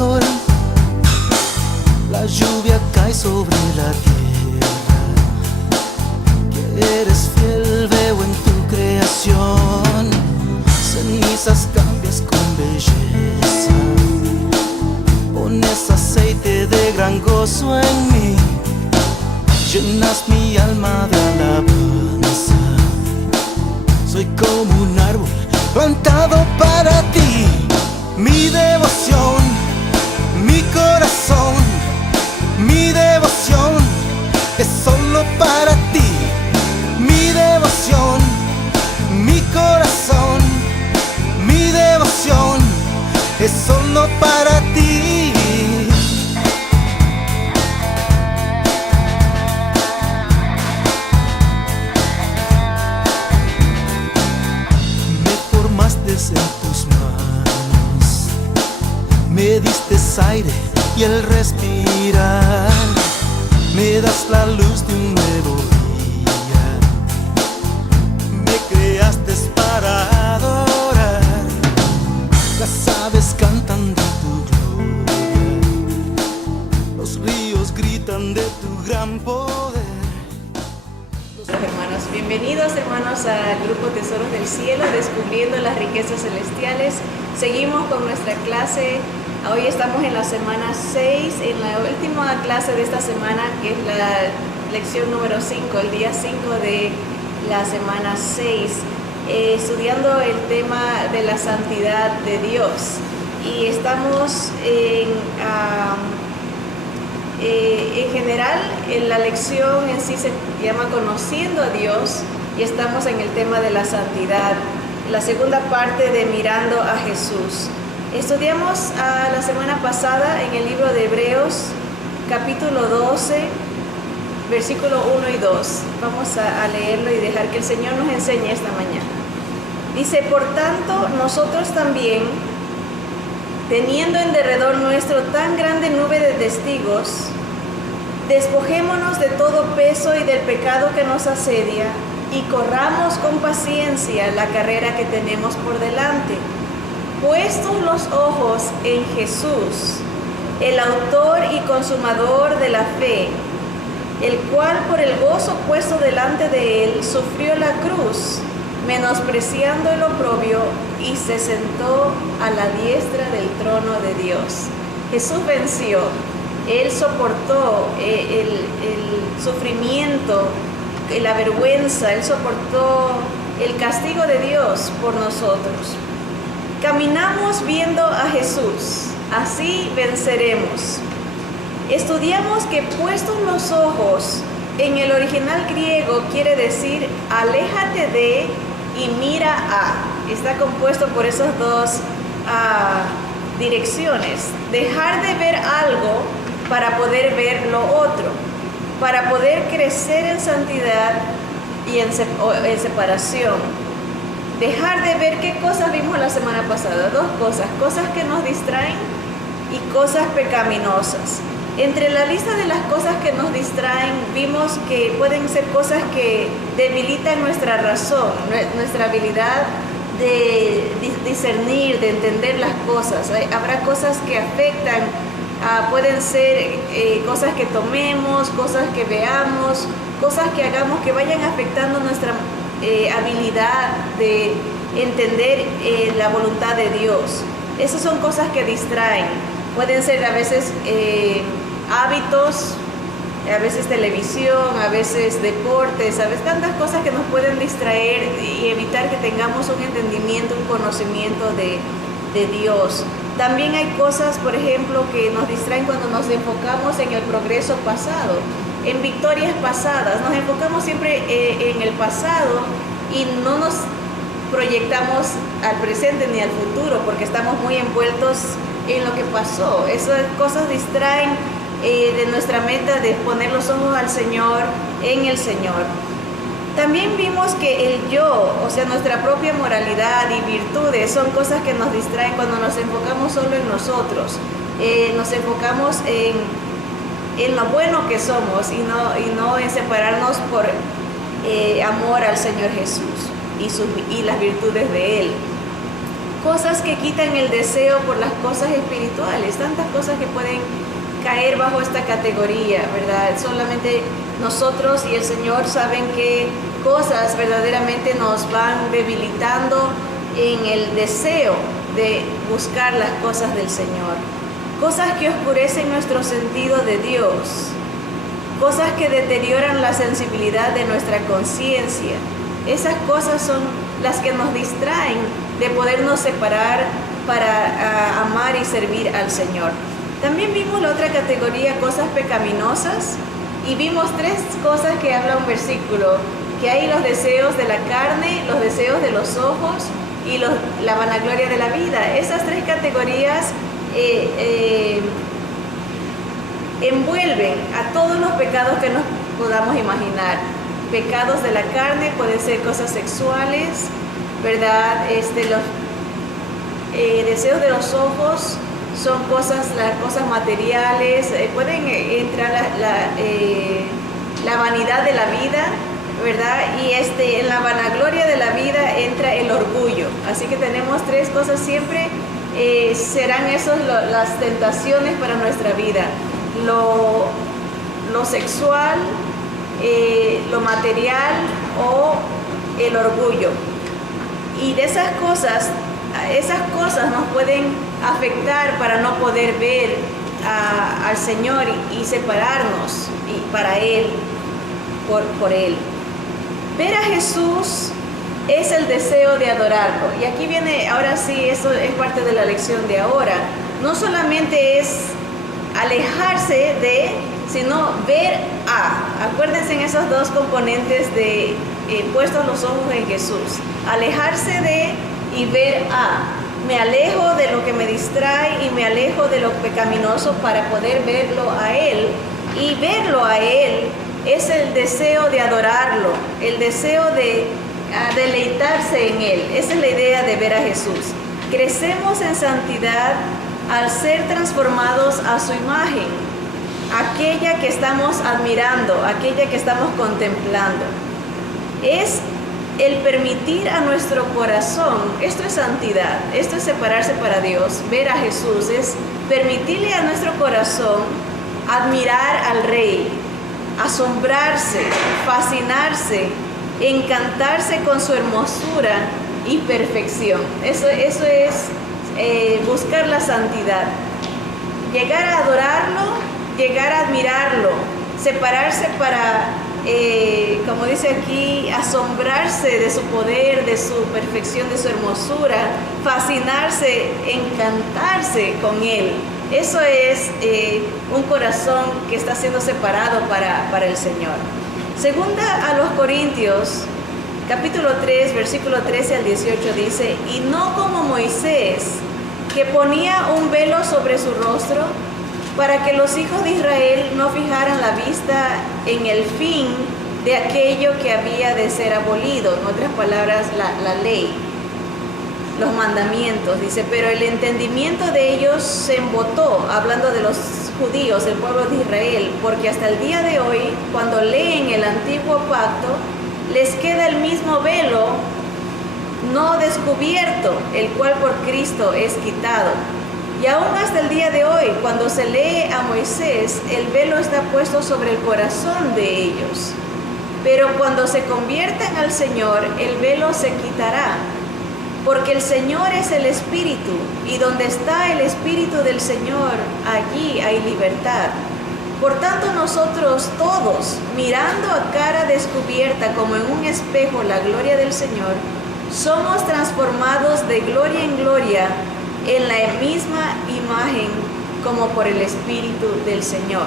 sol, la lluvia cae sobre la tierra. Que eres fiel veo en tu creación, cenizas cambias con belleza. Pones aceite de gran gozo en mí, llenas mi alma de alabanza. Soy como un árbol plantado para ti, mi devoción, mi corazón, mi devoción es solo para ti. Mi devoción, mi corazón, mi devoción es solo para ti. En tus manos me diste aire y el respirar, me das la luz de un nuevo día, me creaste para adorar. Las aves cantan de tu gloria, los ríos gritan de tu gran poder. Hermanos, bienvenidos hermanos al grupo Tesoros del Cielo, descubriendo las riquezas celestiales. Seguimos con nuestra clase. Hoy estamos en la semana 6, en la última clase de esta semana, que es la lección número 5, el día 5 de la semana 6, estudiando el tema de la santidad de Dios. Y estamos en general, en la lección en sí se llama Conociendo a Dios, y estamos en el tema de la santidad, la segunda parte de Mirando a Jesús. Estudiamos la semana pasada en el libro de Hebreos, capítulo 12, versículo 1 y 2. Vamos a leerlo y dejar que el Señor nos enseñe esta mañana. Dice: por tanto, nosotros también, teniendo en derredor nuestro tan grande nube de testigos, despojémonos de todo peso y del pecado que nos asedia, y corramos con paciencia la carrera que tenemos por delante, puestos los ojos en Jesús, el autor y consumador de la fe, el cual por el gozo puesto delante de él sufrió la cruz, menospreciando el oprobio, y se sentó a la diestra del trono de Dios. Jesús venció, Él soportó el sufrimiento, la vergüenza, Él soportó el castigo de Dios por nosotros. Caminamos viendo a Jesús, así venceremos. Estudiamos que puestos los ojos, en el original griego quiere decir aléjate de y mira a. Está compuesto por esas dos direcciones. Dejar de ver algo para poder ver lo otro, para poder crecer en santidad y en separación. Dejar de ver, ¿qué cosas vimos la semana pasada? Dos cosas: cosas que nos distraen y cosas pecaminosas. Entre la lista de las cosas que nos distraen, vimos que pueden ser cosas que debilitan nuestra razón, nuestra habilidad de discernir, de entender las cosas. Habrá cosas que afectan, pueden ser cosas que tomemos, cosas que veamos, cosas que hagamos que vayan afectando nuestra habilidad de entender la voluntad de Dios. Esas son cosas que distraen. Pueden ser a veces hábitos, a veces televisión, a veces deportes, a veces tantas cosas que nos pueden distraer y evitar que tengamos un entendimiento, un conocimiento de Dios. También hay cosas, por ejemplo, que nos distraen cuando nos enfocamos en el progreso pasado, en victorias pasadas. Nos enfocamos siempre en el pasado y no nos proyectamos al presente ni al futuro, porque estamos muy envueltos en lo que pasó. Esas cosas distraen de nuestra meta de poner los ojos al Señor, en el Señor. También vimos que el yo, o sea, nuestra propia moralidad y virtudes, son cosas que nos distraen cuando nos enfocamos solo en nosotros. Nos enfocamos en lo bueno que somos y no en separarnos por amor al Señor Jesús y las virtudes de Él. cosas que quitan el deseo por las cosas espirituales, tantas cosas que pueden caer bajo esta categoría, ¿verdad? Solamente nosotros y el Señor saben qué cosas verdaderamente nos van debilitando en el deseo de buscar las cosas del Señor. Cosas que oscurecen nuestro sentido de Dios, cosas que deterioran la sensibilidad de nuestra conciencia. Esas cosas son las que nos distraen de podernos separar para amar y servir al Señor. También vimos la otra categoría, cosas pecaminosas, y vimos tres cosas que habla un versículo, que hay los deseos de la carne, los deseos de los ojos y la vanagloria de la vida. Esas tres categorías envuelven a todos los pecados que nos podamos imaginar. Pecados de la carne, pueden ser cosas sexuales, ¿verdad? Los deseos de los ojos son las cosas materiales, pueden entrar la vanidad de la vida, ¿verdad? Y en la vanagloria de la vida entra el orgullo. Así que tenemos tres cosas siempre, serán esas las tentaciones para nuestra vida. Lo sexual, lo material o el orgullo. Y de esas cosas nos pueden afectar para no poder ver al Señor y separarnos para Él, por Él. Ver a Jesús es el deseo de adorarlo. Y aquí viene, ahora sí, eso es parte de la lección de ahora. No solamente es alejarse de, sino ver a. Acuérdense en esos dos componentes de puestos los ojos en Jesús. Alejarse de y ver a. Me alejo de lo que me distrae y me alejo de lo pecaminoso para poder verlo a Él. Y verlo a Él es el deseo de adorarlo, el deseo de deleitarse en Él. Esa es la idea de ver a Jesús. Crecemos en santidad al ser transformados a su imagen, aquella que estamos admirando, aquella que estamos contemplando. Es el permitir a nuestro corazón, esto es santidad, esto es separarse para Dios. Ver a Jesús es permitirle a nuestro corazón admirar al Rey, asombrarse, fascinarse, encantarse con su hermosura y perfección. Eso es buscar la santidad. Llegar a adorarlo, llegar a admirarlo, separarse para, como dice aquí, asombrarse de su poder, de su perfección, de su hermosura, fascinarse, encantarse con Él. Eso es un corazón que está siendo separado para el Señor. Segunda a los Corintios, capítulo 3, versículo 13 al 18 dice: y no como Moisés, que ponía un velo sobre su rostro, para que los hijos de Israel no fijaran la vista en el fin de aquello que había de ser abolido. En otras palabras, la ley, los mandamientos, dice, pero el entendimiento de ellos se embotó, hablando de los judíos, el pueblo de Israel, porque hasta el día de hoy, cuando leen el antiguo pacto, les queda el mismo velo no descubierto, el cual por Cristo es quitado. Y aún hasta el día de hoy, cuando se lee a Moisés, el velo está puesto sobre el corazón de ellos. Pero cuando se conviertan al Señor, el velo se quitará. Porque el Señor es el Espíritu, y donde está el Espíritu del Señor, allí hay libertad. Por tanto, nosotros todos, mirando a cara descubierta como en un espejo la gloria del Señor, somos transformados de gloria en gloria en la misma imagen como por el Espíritu del Señor.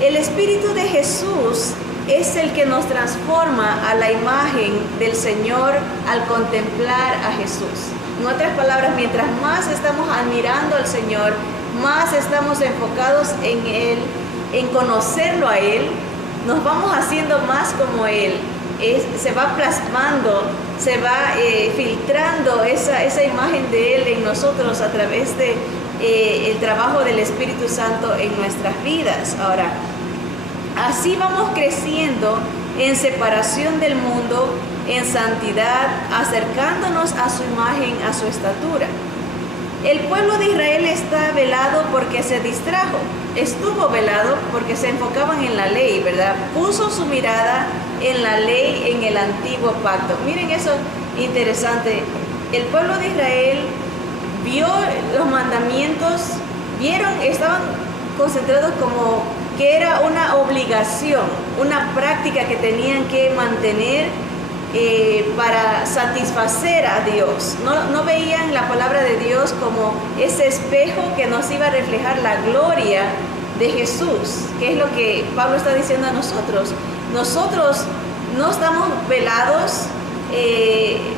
El Espíritu de Jesús es el que nos transforma a la imagen del Señor al contemplar a Jesús. En otras palabras, mientras más estamos admirando al Señor, más estamos enfocados en Él, en conocerlo a Él, nos vamos haciendo más como Él. Se va plasmando, se va filtrando esa imagen de Él en nosotros a través de el trabajo del Espíritu Santo en nuestras vidas. Ahora, así vamos creciendo en separación del mundo, en santidad, acercándonos a su imagen, a su estatura. El pueblo de Israel está velado porque se distrajo, estuvo velado porque se enfocaban en la ley, ¿verdad? Puso su mirada en la ley, en el antiguo pacto. Miren eso interesante. El pueblo de Israel vio los mandamientos, estaban concentrados como que era una obligación, una práctica que tenían que mantener para satisfacer a Dios. No veían la palabra de Dios como ese espejo que nos iba a reflejar la gloria de Jesús, que es lo que Pablo está diciendo a nosotros. Nosotros no estamos velados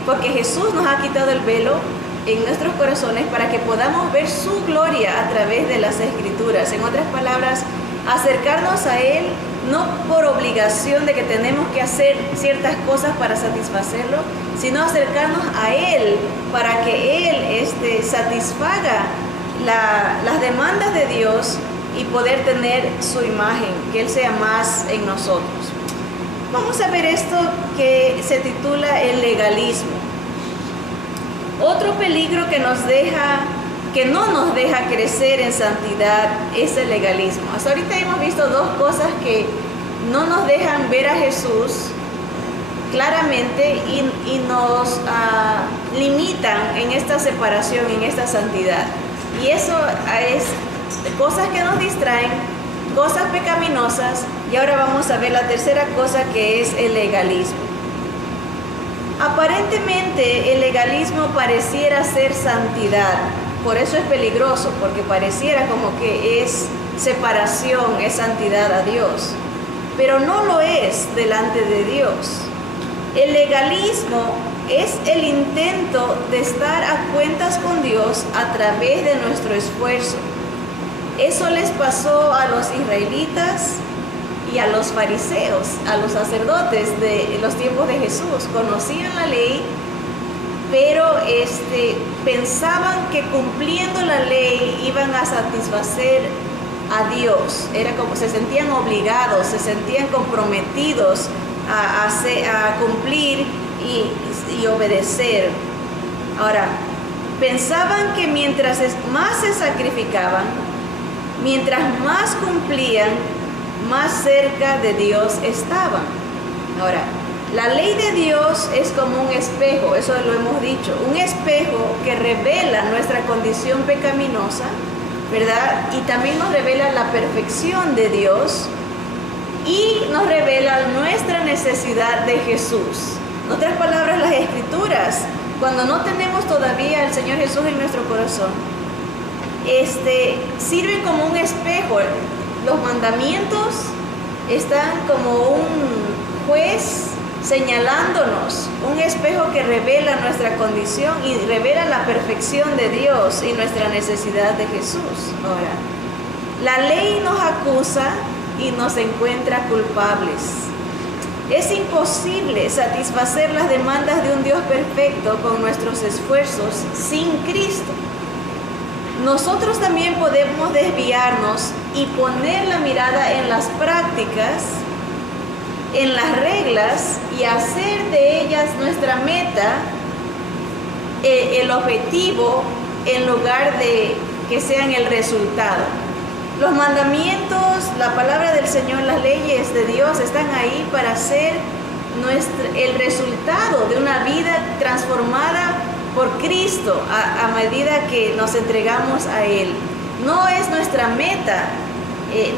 porque Jesús nos ha quitado el velo en nuestros corazones para que podamos ver su gloria a través de las Escrituras. En otras palabras, acercarnos a Él no por obligación de que tenemos que hacer ciertas cosas para satisfacerlo, sino acercarnos a Él para que Él satisfaga las demandas de Dios y poder tener su imagen, que Él sea más en nosotros. Vamos a ver esto que se titula el legalismo. Otro peligro que no nos deja crecer en santidad es el legalismo. Hasta ahorita hemos visto dos cosas que no nos dejan ver a Jesús claramente y nos limitan en esta separación, en esta santidad. Y eso es cosas que nos distraen, cosas pecaminosas. Y ahora vamos a ver la tercera cosa, que es el legalismo. Aparentemente el legalismo pareciera ser santidad. Por eso es peligroso, porque pareciera como que es separación, es santidad a Dios. Pero no lo es delante de Dios. El legalismo es el intento de estar a cuentas con Dios a través de nuestro esfuerzo. Eso les pasó a los israelitas y a los fariseos, a los sacerdotes de los tiempos de Jesús. Conocían la ley, pero pensaban que cumpliendo la ley iban a satisfacer a Dios. Era como se sentían obligados, se sentían comprometidos a cumplir y obedecer. Ahora, pensaban que mientras más se sacrificaban, mientras más cumplían, más cerca de Dios estaban. Ahora, la ley de Dios es como un espejo, eso lo hemos dicho, un espejo que revela nuestra condición pecaminosa, ¿verdad? Y también nos revela la perfección de Dios y nos revela nuestra necesidad de Jesús. En otras palabras, las Escrituras, cuando no tenemos todavía al Señor Jesús en nuestro corazón, sirven como un espejo. Los mandamientos están como un juez señalándonos, un espejo que revela nuestra condición y revela la perfección de Dios y nuestra necesidad de Jesús. Ahora, la ley nos acusa y nos encuentra culpables. Es imposible satisfacer las demandas de un Dios perfecto con nuestros esfuerzos sin Cristo. Nosotros también podemos desviarnos y poner la mirada en las prácticas, en las reglas y hacer de ellas nuestra meta, el objetivo, en lugar de que sean el resultado. Los mandamientos, la palabra del Señor, las leyes de Dios están ahí para ser el resultado de una vida transformada por Cristo a medida que nos entregamos a Él. No es nuestra meta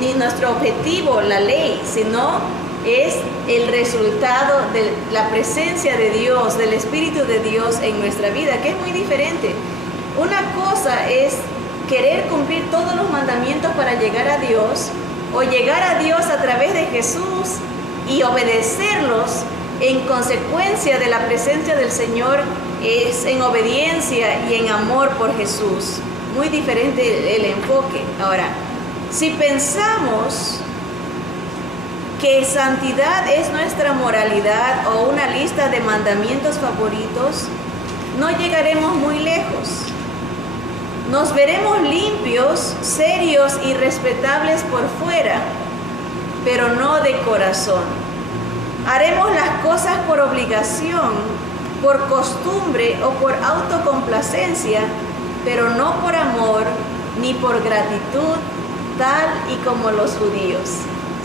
ni nuestro objetivo la ley, sino es el resultado de la presencia de Dios, del Espíritu de Dios en nuestra vida, que es muy diferente. Una cosa es querer cumplir todos los mandamientos para llegar a Dios, o llegar a Dios a través de Jesús y obedecerlos en consecuencia de la presencia del Señor, es en obediencia y en amor por Jesús. Muy diferente el enfoque. Ahora, si pensamos que santidad es nuestra moralidad o una lista de mandamientos favoritos, no llegaremos muy lejos. Nos veremos limpios, serios y respetables por fuera, pero no de corazón. Haremos las cosas por obligación, por costumbre o por autocomplacencia, pero no por amor ni por gratitud, tal y como los judíos.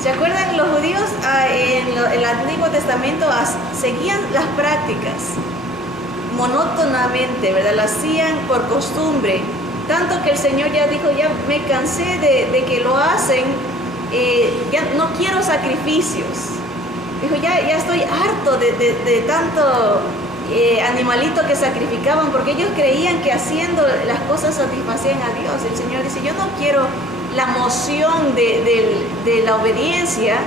¿Se acuerdan? Los judíos en el Antiguo Testamento seguían las prácticas monótonamente, ¿verdad? Las hacían por costumbre, tanto que el Señor ya dijo, ya me cansé de que lo hacen, ya no quiero sacrificios. Dijo, ya estoy harto de tanto animalito que sacrificaban, porque ellos creían que haciendo las cosas satisfacían a Dios. El Señor dice, yo no quiero la moción de la obediencia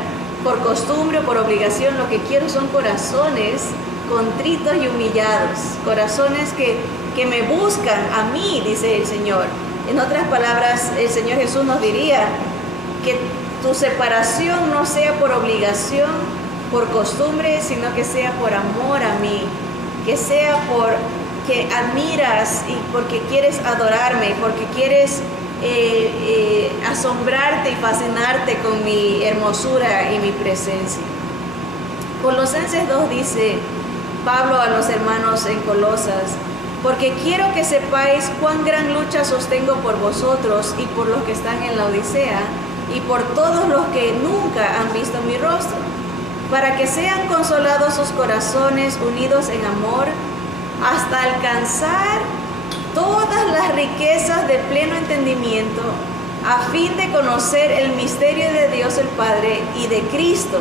por costumbre o por obligación. Lo que quiero son corazones contritos y humillados, corazones que me buscan a mí, dice el Señor. En otras palabras, el Señor Jesús nos diría que tu separación no sea por obligación, por costumbre, sino que sea por amor a mí, que sea porque admiras y porque quieres adorarme, porque quieres asombrarte y fascinarte con mi hermosura y mi presencia. Colosenses 2 dice Pablo a los hermanos en Colosas, porque quiero que sepáis cuán gran lucha sostengo por vosotros y por los que están en la Odisea y por todos los que nunca han visto mi rostro, para que sean consolados sus corazones unidos en amor, hasta alcanzar todas las riquezas de pleno entendimiento, a fin de conocer el misterio de Dios el Padre y de Cristo,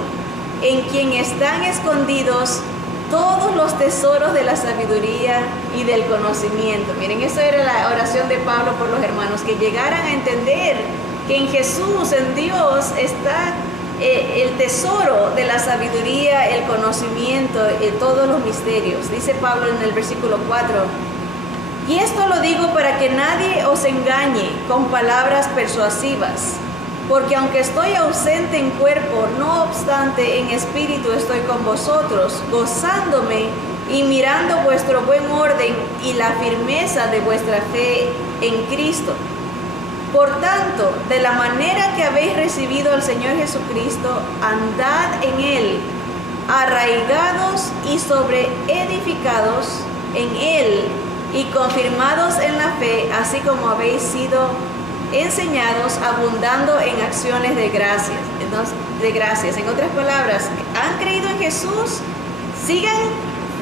en quien están escondidos todos los tesoros de la sabiduría y del conocimiento. Miren, esa era la oración de Pablo por los hermanos, que llegaran a entender que en Jesús, en Dios, está el tesoro de la sabiduría, el conocimiento, todos los misterios. Dice Pablo en el versículo 4, y esto lo digo para que nadie os engañe con palabras persuasivas, porque aunque estoy ausente en cuerpo, no obstante en espíritu estoy con vosotros, gozándome y mirando vuestro buen orden y la firmeza de vuestra fe en Cristo. Por tanto, de la manera que habéis recibido al Señor Jesucristo, andad en Él, arraigados y sobreedificados en Él y confirmados en la fe, así como habéis sido enseñados, abundando en acciones de gracias. En otras palabras, han creído en Jesús, sigan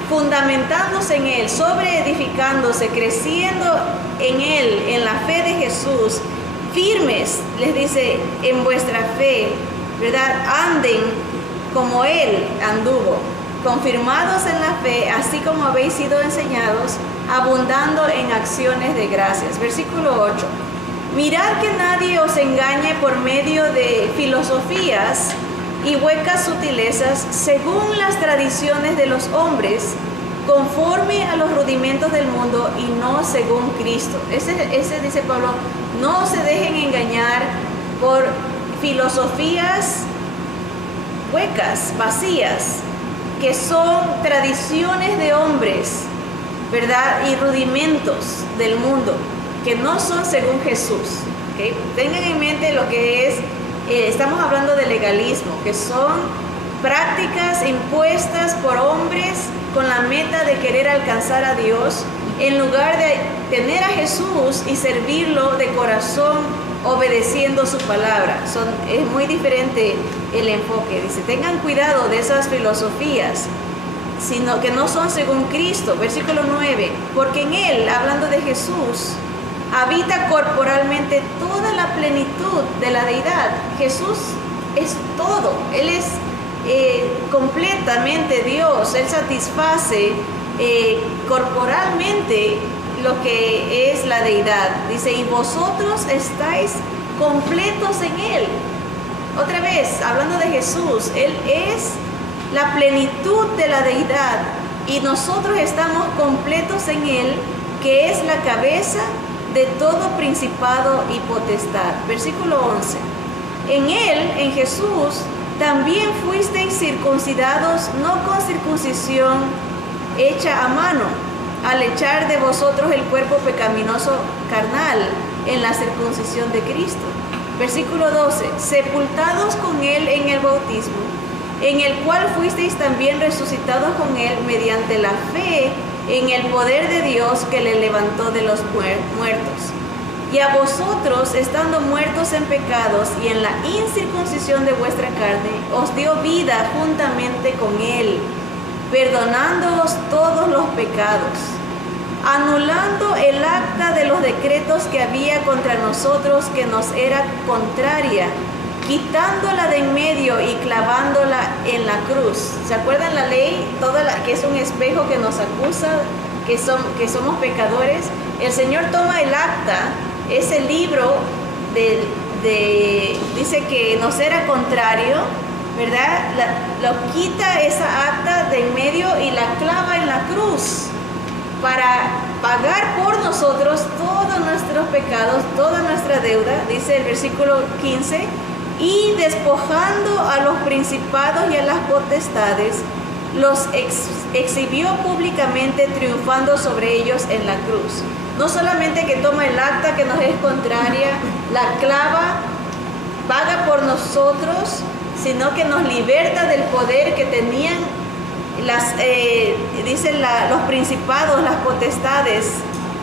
fundamentándose en Él, sobreedificándose, creciendo en Él, en la fe de Jesús, firmes, les dice, en vuestra fe, ¿verdad? Anden como Él anduvo, confirmados en la fe, así como habéis sido enseñados, abundando en acciones de gracias. Versículo 8. Mirad que nadie os engañe por medio de filosofías y huecas sutilezas, según las tradiciones de los hombres, conforme a los rudimentos del mundo y no según Cristo. Ese dice Pablo, no se dejen engañar por filosofías huecas, vacías, que son tradiciones de hombres, ¿verdad? Y rudimentos del mundo, que no son según Jesús. ¿Okay? Tengan en mente lo que es, estamos hablando de legalismo, que son prácticas impuestas por hombres con la meta de querer alcanzar a Dios, en lugar de tener a Jesús y servirlo de corazón, obedeciendo su palabra. Es muy diferente el enfoque. Dice, tengan cuidado de esas filosofías, sino que no son según Cristo. Versículo 9, porque en Él, hablando de Jesús, habita corporalmente toda la plenitud de la deidad. Jesús es todo, Él es completamente Dios, Él satisface corporalmente lo que es la deidad. Dice, y vosotros estáis completos en Él. Otra vez, hablando de Jesús, Él es la plenitud de la deidad y nosotros estamos completos en Él, que es la cabeza de todo principado y potestad. Versículo 11. En Él, en Jesús, también fuisteis circuncidados, no con circuncisión hecha a mano, al echar de vosotros el cuerpo pecaminoso carnal en la circuncisión de Cristo. Versículo 12. Sepultados con Él en el bautismo, en el cual fuisteis también resucitados con él mediante la fe en el poder de Dios que le levantó de los muertos. Y a vosotros, estando muertos en pecados y en la incircuncisión de vuestra carne, os dio vida juntamente con él, perdonándoos todos los pecados, anulando el acta de los decretos que había contra nosotros, que nos era contraria, quitándola de en medio y clavándola en la cruz. ¿Se acuerdan la ley? Que es un espejo que nos acusa, que somos pecadores. El Señor toma el acta, ese libro dice que nos era contrario, ¿verdad? Lo quita esa acta de en medio y la clava en la cruz para pagar por nosotros todos nuestros pecados, toda nuestra deuda, dice el versículo 15, y despojando a los principados y a las potestades, los exhibió públicamente, triunfando sobre ellos en la cruz. No solamente que toma el acta que nos es contraria, la clava, paga por nosotros, sino que nos liberta del poder que tenían los principados, las potestades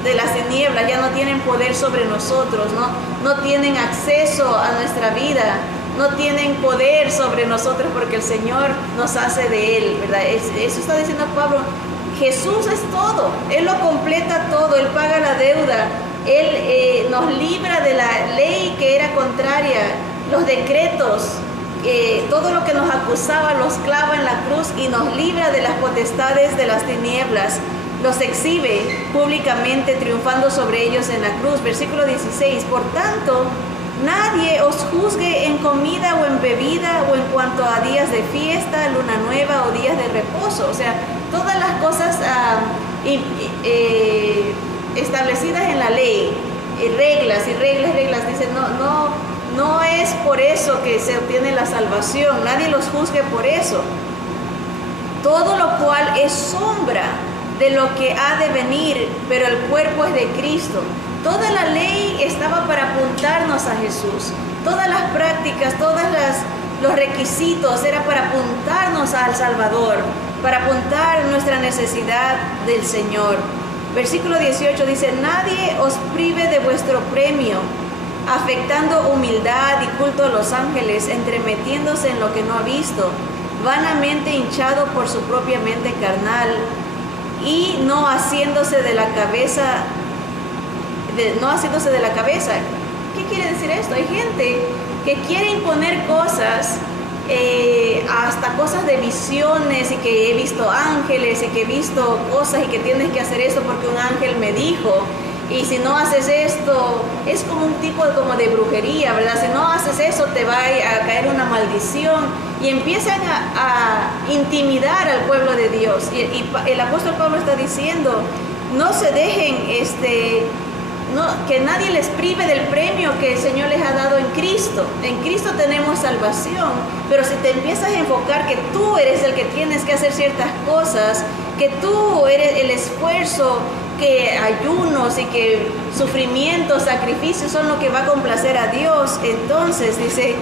de las tinieblas. Ya no tienen poder sobre nosotros, no tienen acceso a nuestra vida, no tienen poder sobre nosotros, porque el Señor nos hace de Él, ¿verdad? Eso está diciendo Pablo. Jesús es todo, Él lo completa todo, Él paga la deuda, Él nos libra de la ley que era contraria, los decretos, todo lo que nos acusaba los clava en la cruz y nos libra de las potestades de las tinieblas, los exhibe públicamente, triunfando sobre ellos en la cruz. Versículo 16, por tanto, nadie os juzgue en comida o en bebida o en cuanto a días de fiesta, luna nueva o días de reposo. O sea, todas las cosas establecidas en la ley, reglas, dicen, no es por eso que se obtiene la salvación, nadie los juzgue por eso. Todo lo cual es sombra de lo que ha de venir, pero el cuerpo es de Cristo. Toda la ley estaba para apuntarnos a Jesús. Todas las prácticas, los requisitos era para apuntarnos al Salvador, para apuntar nuestra necesidad del Señor. Versículo 18 dice, nadie os prive de vuestro premio, afectando humildad y culto a los ángeles, entremetiéndose en lo que no ha visto, vanamente hinchado por su propia mente carnal, y no haciéndose de la cabeza. ¿Qué quiere decir esto? Hay gente que quiere imponer cosas, hasta cosas de visiones, y que he visto ángeles y que he visto cosas y que tienes que hacer esto porque un ángel me dijo, y si no haces esto, es como un tipo de brujería, ¿verdad? Si no haces eso te va a caer una maldición, y empiezan a intimidar al pueblo de Dios. Y el apóstol Pablo está diciendo, no se dejen que nadie les prive del premio que el Señor les ha dado en Cristo. En Cristo tenemos salvación, pero si te empiezas a enfocar que tú eres el que tienes que hacer ciertas cosas, que tú eres el esfuerzo, que ayunos y que sufrimientos, sacrificios son lo que va a complacer a Dios, entonces dice,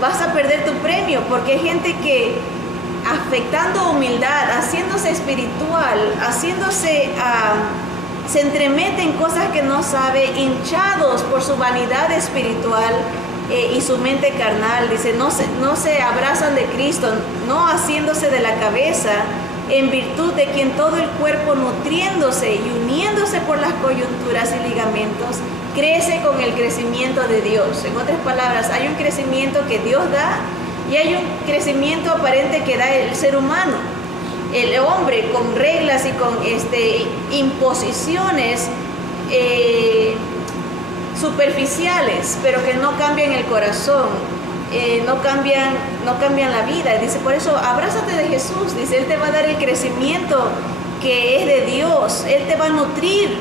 vas a perder tu premio, porque hay gente que afectando humildad, haciéndose espiritual, se entremete en cosas que no sabe, hinchados por su vanidad espiritual y su mente carnal. Dice, no se abrazan de Cristo, no haciéndose de la cabeza, en virtud de quien todo el cuerpo, nutriéndose y uniéndose por las coyunturas y ligamentos, crece con el crecimiento de Dios. En otras palabras, hay un crecimiento que Dios da y hay un crecimiento aparente que da el ser humano. El hombre con reglas y con imposiciones superficiales, pero que no cambian el corazón, no cambian la vida. Dice, por eso abrázate de Jesús. Dice, Él te va a dar el crecimiento que es de Dios, Él te va a nutrir.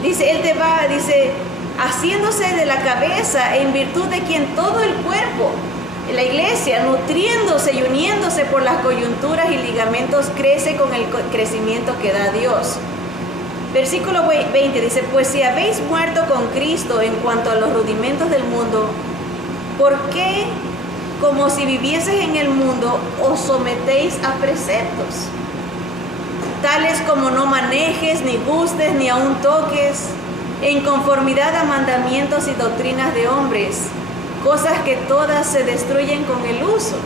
Dice, haciéndose de la cabeza, en virtud de quien todo el cuerpo, la iglesia, nutriéndose y uniéndose por las coyunturas y ligamentos, crece con el crecimiento que da Dios. Versículo 20 dice, pues si habéis muerto con Cristo en cuanto a los rudimentos del mundo, ¿por qué como si vivieses en el mundo, os sometéis a preceptos, tales como no manejes, ni gustes, ni aun toques, en conformidad a mandamientos y doctrinas de hombres, cosas que todas se destruyen con el uso.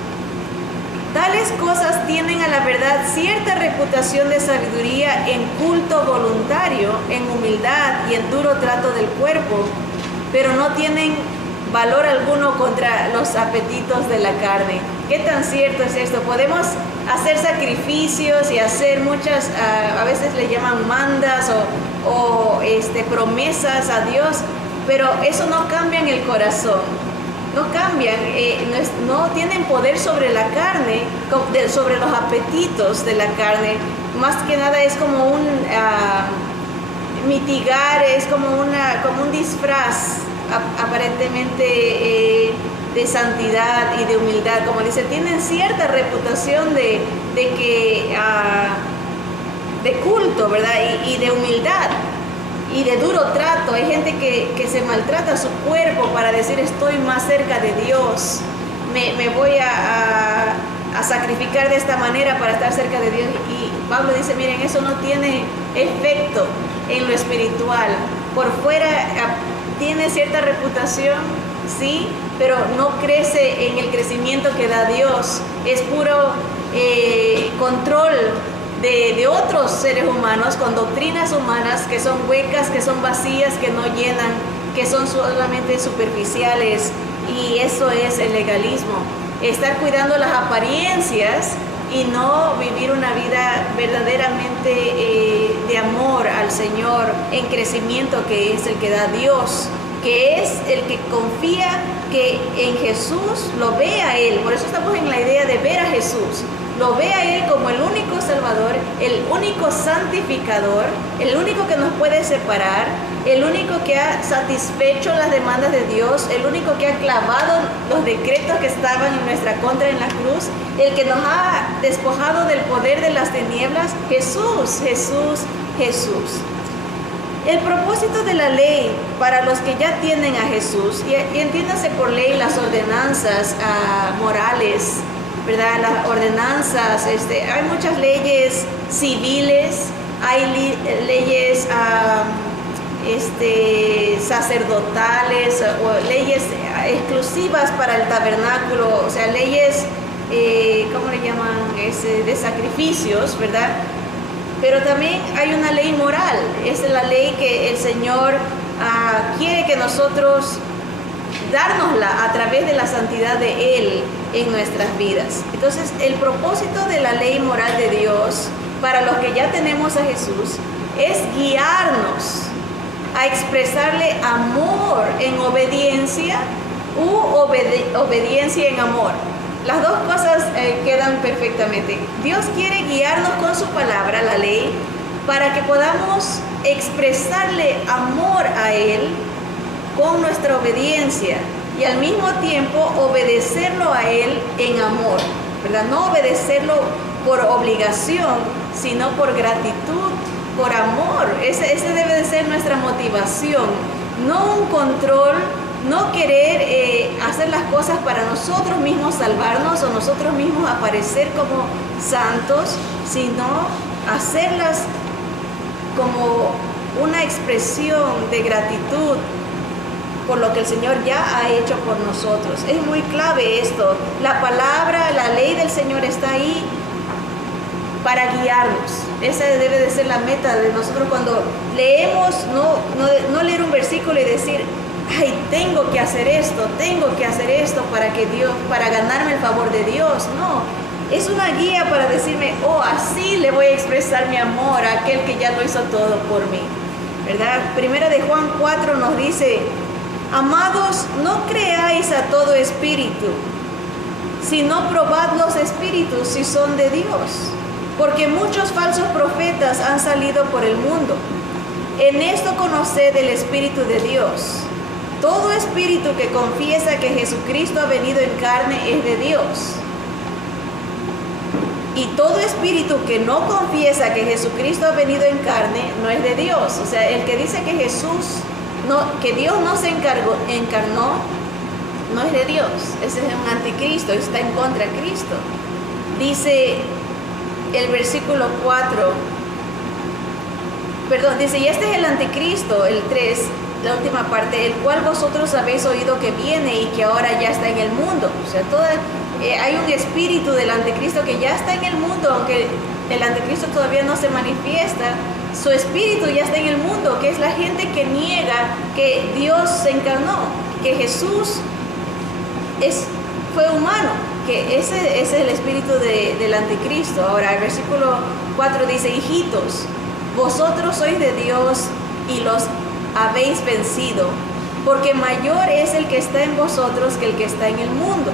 Tales cosas tienen a la verdad cierta reputación de sabiduría en culto voluntario, en humildad y en duro trato del cuerpo, pero no tienen valor alguno contra los apetitos de la carne. ¿Qué tan cierto es esto? Podemos hacer sacrificios y hacer muchas, a veces le llaman mandas o promesas a Dios, pero eso no cambia en el corazón. No cambian, no tienen poder sobre la carne, sobre los apetitos de la carne. Más que nada es como un mitigar, es como un disfraz aparentemente de santidad y de humildad. Como dice, tienen cierta reputación de culto, ¿verdad? Y de humildad y de duro trato. Hay gente que se maltrata su cuerpo para decir estoy más cerca de Dios, me voy a sacrificar de esta manera para estar cerca de Dios. Y Pablo dice, miren, eso no tiene efecto en lo espiritual. Por fuera tiene cierta reputación, sí, pero no crece en el crecimiento que da Dios. Es puro control de otros seres humanos con doctrinas humanas que son huecas, que son vacías, que no llenan, que son solamente superficiales. Y eso es el legalismo, estar cuidando las apariencias y no vivir una vida verdaderamente de amor al Señor, en crecimiento, que es el que da Dios, que es el que confía que en Jesús lo ve a Él. Por eso estamos en la idea de ver a Jesús. Lo ve a Él como el único Salvador, el único santificador, el único que nos puede separar, el único que ha satisfecho las demandas de Dios, el único que ha clavado los decretos que estaban en nuestra contra en la cruz, el que nos ha despojado del poder de las tinieblas. Jesús, Jesús, Jesús. El propósito de la ley para los que ya tienen a Jesús, y entiéndase por ley las ordenanzas morales, ¿verdad? Las ordenanzas, hay muchas leyes civiles, hay leyes sacerdotales o leyes exclusivas para el tabernáculo, o sea, leyes, ¿cómo le llaman? De sacrificios, ¿verdad? Pero también hay una ley moral, es la ley que el Señor quiere que nosotros dárnosla a través de la santidad de Él en nuestras vidas. Entonces, el propósito de la ley moral de Dios para los que ya tenemos a Jesús es guiarnos a expresarle amor en obediencia u obediencia en amor. Las dos cosas quedan perfectamente. Dios quiere guiarnos con su palabra, la ley, para que podamos expresarle amor a Él con nuestra obediencia y al mismo tiempo obedecerlo a Él en amor, ¿verdad? No obedecerlo por obligación, sino por gratitud, por amor. Ese debe de ser nuestra motivación, no un control, no querer hacer las cosas para nosotros mismos salvarnos o nosotros mismos aparecer como santos, sino hacerlas como una expresión de gratitud por lo que el Señor ya ha hecho por nosotros. Es muy clave esto. La palabra, la ley del Señor está ahí para guiarnos. Esa debe de ser la meta de nosotros cuando leemos, no leer un versículo y decir, ay, tengo que hacer esto para ganarme el favor de Dios. No, es una guía para decirme, oh, así le voy a expresar mi amor a aquel que ya lo hizo todo por mí, ¿verdad? Primera de Juan 4 nos dice, amados, no creáis a todo espíritu, sino probad los espíritus si son de Dios, porque muchos falsos profetas han salido por el mundo. En esto conoced el Espíritu de Dios. Todo espíritu que confiesa que Jesucristo ha venido en carne es de Dios. Y todo espíritu que no confiesa que Jesucristo ha venido en carne no es de Dios. O sea, el que dice que Dios no se encarnó, no es de Dios, ese es un anticristo, está en contra de Cristo. Dice el versículo 4, dice, y este es el anticristo, el 3, la última parte, el cual vosotros habéis oído que viene y que ahora ya está en el mundo. O sea, hay un espíritu del anticristo que ya está en el mundo, aunque el anticristo todavía no se manifiesta. Su espíritu ya está en el mundo, que es la gente que niega que Dios se encarnó, que Jesús fue humano, que ese es el espíritu del anticristo. Ahora el versículo 4 dice, hijitos, vosotros sois de Dios y los habéis vencido, porque mayor es el que está en vosotros que el que está en el mundo.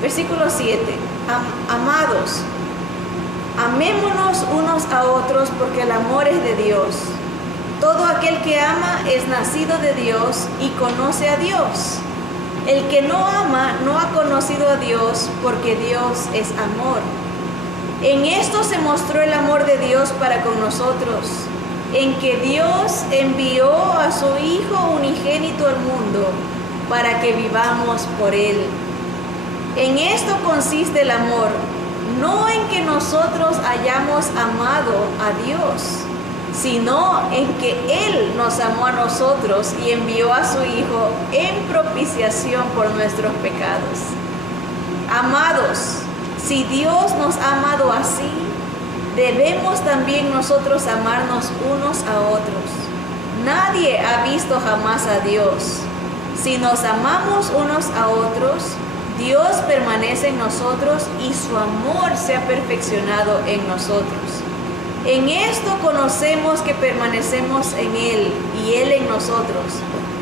Versículo 7, amados, amémonos unos a otros, porque el amor es de Dios. Todo aquel que ama es nacido de Dios y conoce a Dios. El que no ama no ha conocido a Dios, porque Dios es amor. En esto se mostró el amor de Dios para con nosotros, en que Dios envió a su Hijo unigénito al mundo para que vivamos por Él. En esto consiste el amor, no en que nosotros hayamos amado a Dios, sino en que Él nos amó a nosotros y envió a su Hijo en propiciación por nuestros pecados. Amados, si Dios nos ha amado así, debemos también nosotros amarnos unos a otros. Nadie ha visto jamás a Dios. Si nos amamos unos a otros, Dios permanece en nosotros y su amor se ha perfeccionado en nosotros. En esto conocemos que permanecemos en Él y Él en nosotros,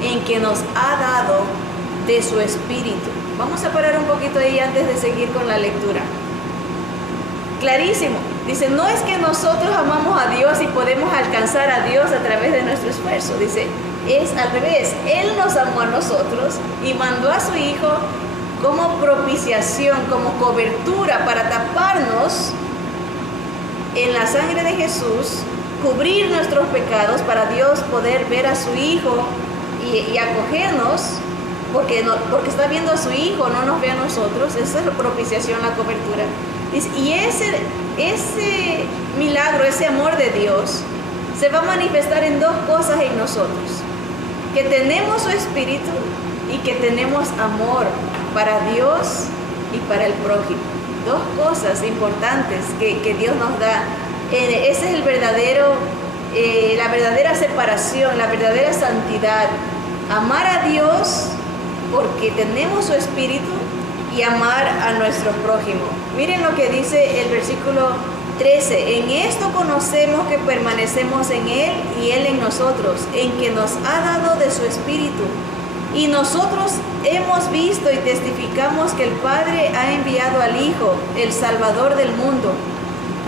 en que nos ha dado de su Espíritu. Vamos a parar un poquito ahí antes de seguir con la lectura. Clarísimo. Dice, no es que nosotros amamos a Dios y podemos alcanzar a Dios a través de nuestro esfuerzo. Dice, es al revés. Él nos amó a nosotros y mandó a su Hijo como propiciación, como cobertura para taparnos en la sangre de Jesús, cubrir nuestros pecados para Dios poder ver a su Hijo y acogernos, porque está viendo a su Hijo, no nos ve a nosotros. Esa es la propiciación, la cobertura. Y ese milagro, ese amor de Dios, se va a manifestar en dos cosas en nosotros: que tenemos su Espíritu y que tenemos amor para Dios y para el prójimo. Dos cosas importantes que Dios nos da. Ese es la verdadera separación, la verdadera santidad. Amar a Dios porque tenemos su Espíritu y amar a nuestro prójimo. Miren lo que dice el versículo 13. En esto conocemos que permanecemos en Él y Él en nosotros, en que nos ha dado de su Espíritu. Y nosotros hemos visto y testificamos que el Padre ha enviado al Hijo, el Salvador del mundo.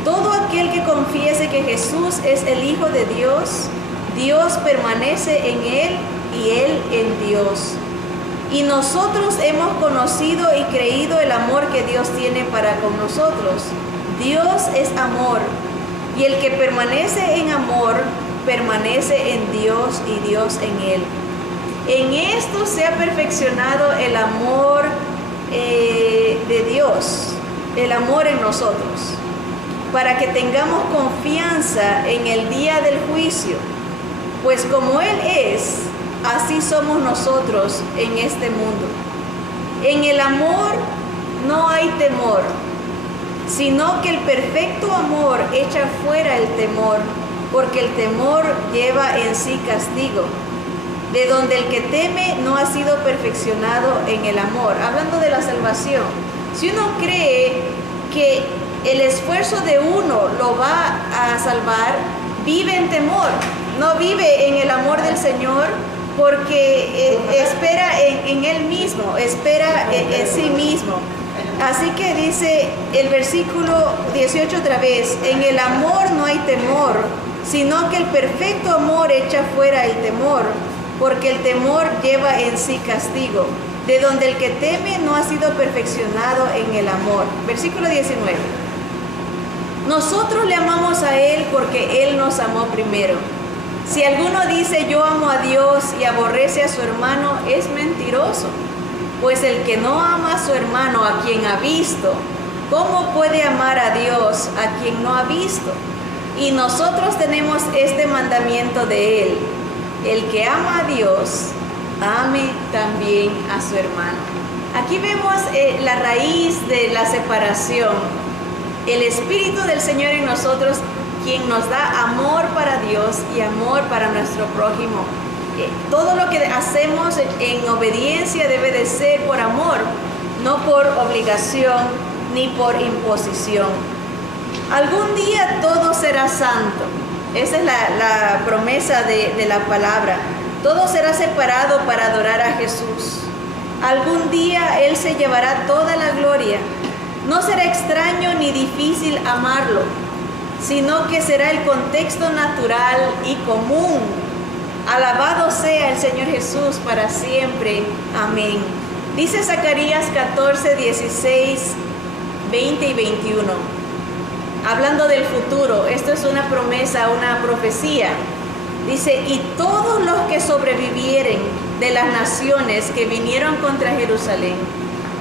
Todo aquel que confiese que Jesús es el Hijo de Dios, Dios permanece en Él y Él en Dios. Y nosotros hemos conocido y creído el amor que Dios tiene para con nosotros. Dios es amor, y el que permanece en amor, permanece en Dios y Dios en Él. En esto se ha perfeccionado el amor de Dios, el amor en nosotros, para que tengamos confianza en el día del juicio, pues como Él es, así somos nosotros en este mundo. En el amor no hay temor, sino que el perfecto amor echa fuera el temor, porque el temor lleva en sí castigo, de donde el que teme no ha sido perfeccionado en el amor. Hablando de la salvación, si uno cree que el esfuerzo de uno lo va a salvar, vive en temor, no vive en el amor del Señor, porque espera en Él mismo, espera en sí mismo. Así que dice el versículo 18 otra vez: en el amor no hay temor, sino que el perfecto amor echa fuera el temor, porque el temor lleva en sí castigo, de donde el que teme no ha sido perfeccionado en el amor. Versículo 19. Nosotros le amamos a Él porque Él nos amó primero. Si alguno dice yo amo a Dios y aborrece a su hermano, es mentiroso. Pues el que no ama a su hermano a quien ha visto, ¿cómo puede amar a Dios a quien no ha visto? Y nosotros tenemos este mandamiento de Él: el que ama a Dios, ame también a su hermano. Aquí vemos la raíz de la separación. El Espíritu del Señor en nosotros, quien nos da amor para Dios y amor para nuestro prójimo. Todo lo que hacemos en obediencia debe de ser por amor, no por obligación ni por imposición. Algún día todo será santo. Esa es la promesa de la palabra. Todo será separado para adorar a Jesús. Algún día Él se llevará toda la gloria. No será extraño ni difícil amarlo, sino que será el contexto natural y común. Alabado sea el Señor Jesús para siempre. Amén. Dice Zacarías 14, 16, 20 y 21. Hablando del futuro, esto es una promesa, una profecía. Dice: y todos los que sobrevivieren de las naciones que vinieron contra Jerusalén,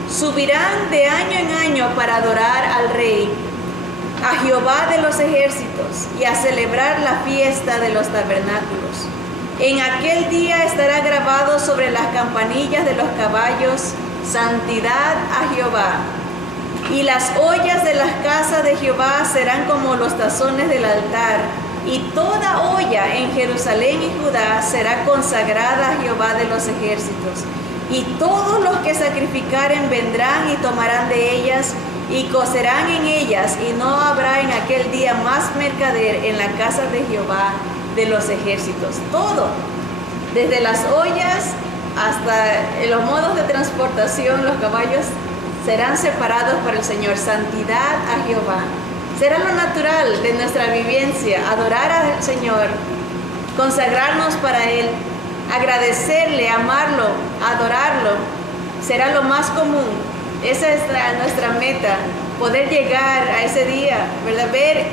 subirán de año en año para adorar al Rey, a Jehová de los ejércitos, y a celebrar la fiesta de los tabernáculos. En aquel día estará grabado sobre las campanillas de los caballos: santidad a Jehová. Y las ollas de las casas de Jehová serán como los tazones del altar, y toda olla en Jerusalén y Judá será consagrada a Jehová de los ejércitos. Y todos los que sacrificaren vendrán y tomarán de ellas, y cocerán en ellas, y no habrá en aquel día más mercader en la casa de Jehová de los ejércitos. Todo, desde las ollas hasta los modos de transportación, los caballos serán separados para el Señor. Santidad a Jehová. Será lo natural de nuestra vivencia, adorar al Señor, consagrarnos para Él, agradecerle, amarlo, adorarlo. Será lo más común. Esa es nuestra meta, poder llegar a ese día, ¿verdad? Ver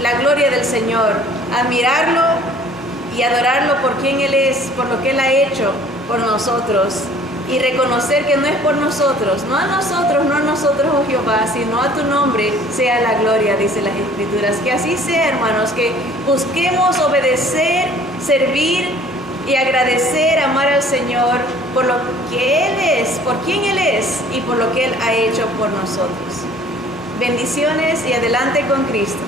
la gloria del Señor, admirarlo y adorarlo por quien Él es, por lo que Él ha hecho por nosotros. Y reconocer que no es por nosotros, no a nosotros, oh Jehová, sino a tu nombre sea la gloria, dice las Escrituras. Que así sea, hermanos, que busquemos obedecer, servir y agradecer, amar al Señor por lo que Él es, por quien Él es y por lo que Él ha hecho por nosotros. Bendiciones y adelante con Cristo.